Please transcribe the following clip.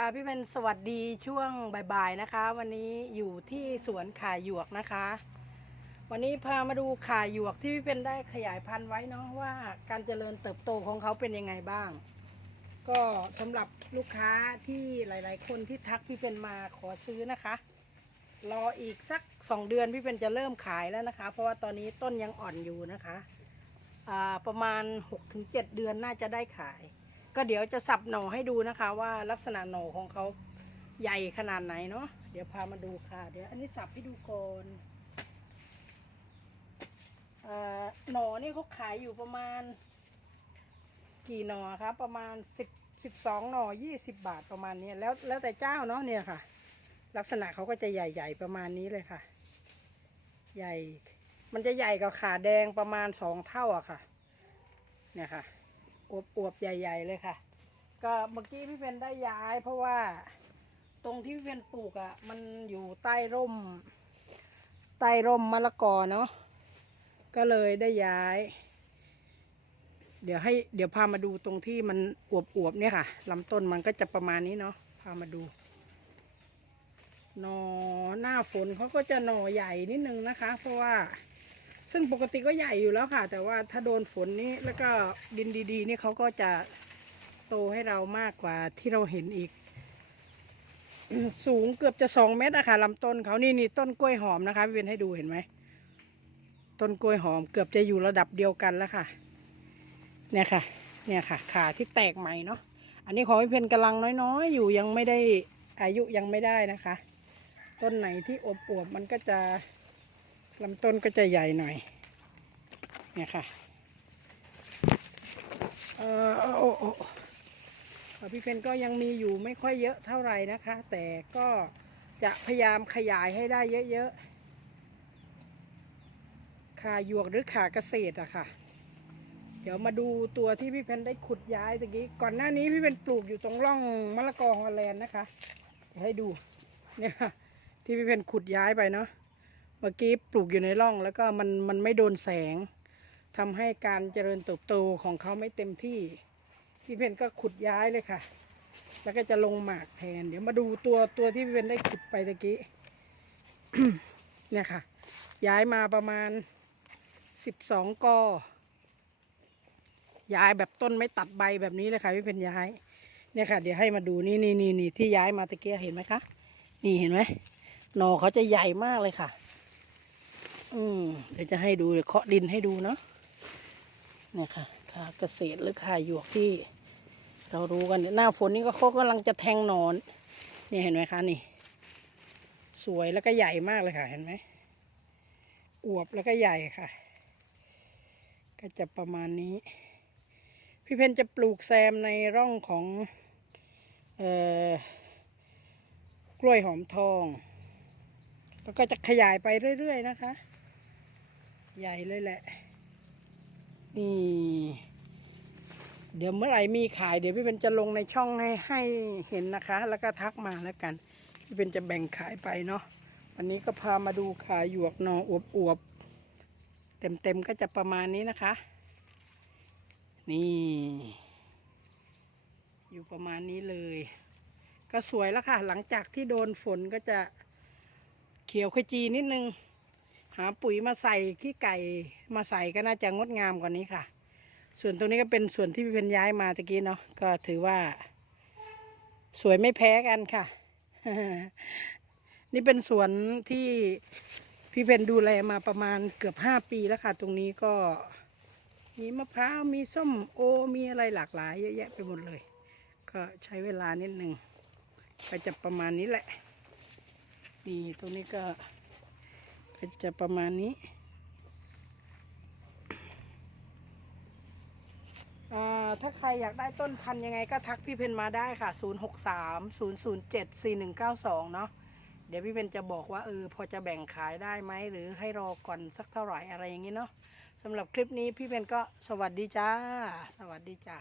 ค่ะพี่เป็นสวัสดีช่วงบ่ายๆนะคะ วันนี้อยู่ที่สวนขาหยวกนะคะ วันนี้พามาดูขาหยวกที่พี่เป็นได้ขยายพันธุ์ไว้เนาะว่าการเจริญเติบโตของเขาเป็นยังไงบ้าง ก็สำหรับลูกค้าที่หลายๆ คนที่ทักพี่เป็นมาขอซื้อนะคะ รออีกสักสองเดือนพี่เป็นจะเริ่มขายแล้วนะคะ เพราะว่าตอนนี้ต้นยังอ่อนอยู่นะคะประมาณ 6-7 เดือนน่าจะได้ขาย ก็เดี๋ยวจะสับหน่อให้ดูนะคะ ว่าลักษณะหน่อของเขาใหญ่ขนาดไหนเนาะเดี๋ยวพามาดูค่ะ เดี๋ยวอันนี้สับให้ดูก่อนอหน่อนี่เขาขายอยู่ประมาณ กี่หน่อครับประมาณสิบสิบสองหน่อยี่สิบบาทประมาณนี้แล้วแล้วแต่เจ้าเนาะเนี่ยค่ะ ลักษณะเขาก็จะใหญ่ๆประมาณนี้เลยค่ะ ใหญ่ มันจะใหญ่กับขาแดงประมาณสองเท่าอะค่ะ เนี่ยค่ะ อวบอวบๆใหญ่ ๆ เลยค่ะ ก็เมื่อกี้พี่เพนได้ย้าย เพราะว่าตรงที่พี่เพนปลูกอะ่ะ มันอยู่ใต้ร่ม ใต้ร่มมะละกอเนาะก็เลยได้ย้าย เดี๋ยวให้เดี๋ยวพามาดูตรงที่มันอวบอวบๆเนี่ยค่ะลำต้นมันก็จะประมาณนี้เนาะพามาดูหนอหน้าฝนเขาก็จะหน่อใหญ่นิดนึงนะคะ เพราะว่า ซึ่งปกติก็ใหญ่อยู่แล้วค่ะ แต่ว่าถ้าโดนฝนนี้แล้วก็ดินดีๆนี่เขาก็จะโตให้เรามากกว่าที่เราเห็นอีก สูงเกือบจะสองเมตรอะค่ะลำต้นเขานี่นี่ต้นกล้วยหอมนะคะพี่เวียนให้ดูเห็นไหมต้นกล้วยหอมเกือบจะอยู่ระดับเดียวกันแล้วค่ะ เนี่ยค่ะ เนี่ยค่ะ ขาที่แตกใหม่เนาะอันนี้ของพี่เพนกำลังน้อยๆ อยู่ยังไม่ได้อายุยังไม่ได้นะคะ ต้นไหนที่อบอวบมันก็จะ ลำต้นก็จะใหญ่หน่อย เนี่ยค่ะเออโอ้โอ้โอพี่เพนก็ยังมีอยู่ไม่ค่อยเยอะเท่าไหร่นะคะ แต่ก็จะพยายามขยายให้ได้เยอะๆขาหยวกหรือขาเกษตรอะค่ะ เดี๋ยวมาดูตัวที่พี่เพนได้ขุดย้ายตะกี้ ก่อนหน้านี้พี่เพนปลูกอยู่ตรงร่องมะละกอฮอลแลนด์นะคะ ให้ดูเนี่ยค่ะที่พี่เพนขุดย้ายไปเนาะ เมื่อกี้ปลูกอยู่ในร่อง แล้วก็มันมันไม่โดนแสงทำให้การเจริญเติบโตของเขาไม่เต็มที่พี่เพนก็ขุดย้ายเลยค่ะ แล้วก็จะลงหมากแทน เดี๋ยวมาดูตัวตัวที่พี่เพนได้ขุดไปตะกี้เนี่ยค่ะ ย้ายมาประมาณสิบสองกอย้ายแบบต้นไม่ตัดใบแบบนี้เลยค่ะพี่เพนย้าย เนี่ยค่ะ เดี๋ยวให้มาดูนี่นี่นี่นี่ที่ย้ายมาตะกี้เห็นไหมคะ นี่เห็นไหมหน่อเขาจะใหญ่มากเลยค่ะ อืมเดี๋ยวจะให้ดูเดี๋ยวเคาะดินให้ดูเนาะเนี่ยค่ะค่าเกษตรหรือค่าหยวกที่ เรารู้กันเนี่ยหน้าฝนนี่ก็เขากำลังจะแทงหนอน เนี่ยเห็นไหมคะนี่ สวยแล้วก็ใหญ่มากเลยค่ะ เห็นไหมอวบแล้วก็ใหญ่ค่ะ ก็จะประมาณนี้ พี่เพนจะปลูกแซมในร่องของเอ่อกล้วยหอมทอง แล้วก็จะขยายไปเรื่อย ๆ นะคะ ใหญ่เลยแหละ นี่ เดี๋ยวเมื่อไหร่มีขาย เดี๋ยวพี่เป็นจะลงในช่องให้ให้เห็นนะคะ แล้วก็ทักมาแล้วกัน พี่เป็นจะแบ่งขายไปเนาะ วันนี้ก็พามาดูขายหยวกนออวบๆเต็มๆก็จะประมาณนี้นะคะ นี่ อยู่ประมาณนี้เลย ก็สวยแล้วค่ะ หลังจากที่โดนฝนก็จะเขียวขจีนิดนึง หาปุ๋ยมาใส่ขี้ไก่มาใส่ก็น่าจะงดงามกว่านี้ค่ะ ส่วนตรงนี้ก็เป็นส่วนที่พี่เพนย้ายมาตะกี้เนาะก็ถือว่า สวยไม่แพ้กันค่ะ นี่เป็นสวนที่พี่เพนดูแลมาประมาณเกือบห้าปีแล้วค่ะ ตรงนี้ก็มีมะพร้าวมีส้มโอมีอะไรหลากหลายเยอะแยะไปหมดเลย ก็ใช้เวลานิดหนึ่งก็จะประมาณนี้แหละ นี่ตรงนี้ก็ ก็จะประมาณนี้อ่าถ้าใครอยากได้ต้นพันธุ์ยังไงก็ทักพี่เพนมาได้ค่ะ 0 6 3 0 0 7 4 1 9 2 เนาะ เดี๋ยวพี่เพนจะบอกว่าเออพอจะแบ่งขายได้ไหม หรือให้รอก่อนสักเท่าไหร่อะไรอย่างนี้เนาะสำหรับคลิปนี้พี่เพนก็สวัสดีจ้า สวัสดีจ้า